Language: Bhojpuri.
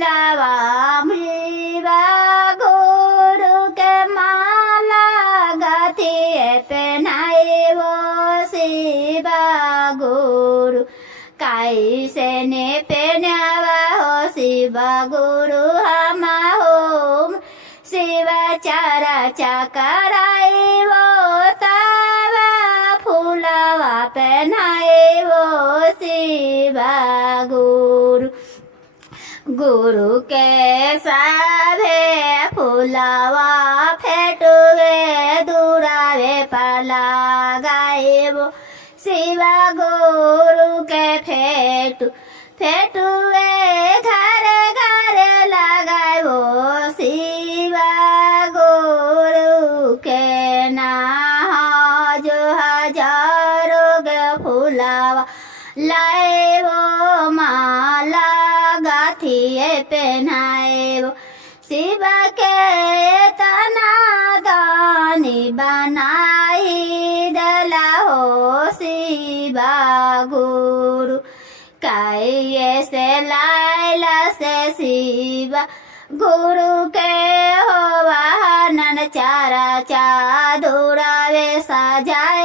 फुलावा शिवा गुरु के माला गाथिए पहनाए वो शिवा गुरु कैसे ने पहनावा हो शिवा गुरु हम होम शिवा चारा चकराए वो तावा फुलावा पहनाए वो शिवा गुरु गुरु के साभे फुलावा फेटुए दुरावे पला गाए वो शिवा गुरु के फेटुए घर घर लगाए वो शिवा गुरु के ना जो हजारों के फुलावा लाए वो माला गाथिए पहनाए वो शिवा के तना दानी बनाई दला हो शिवा गुरु कैसे लायला से शिवा गुरु के हो वाहन चारा चादुरावे सजाए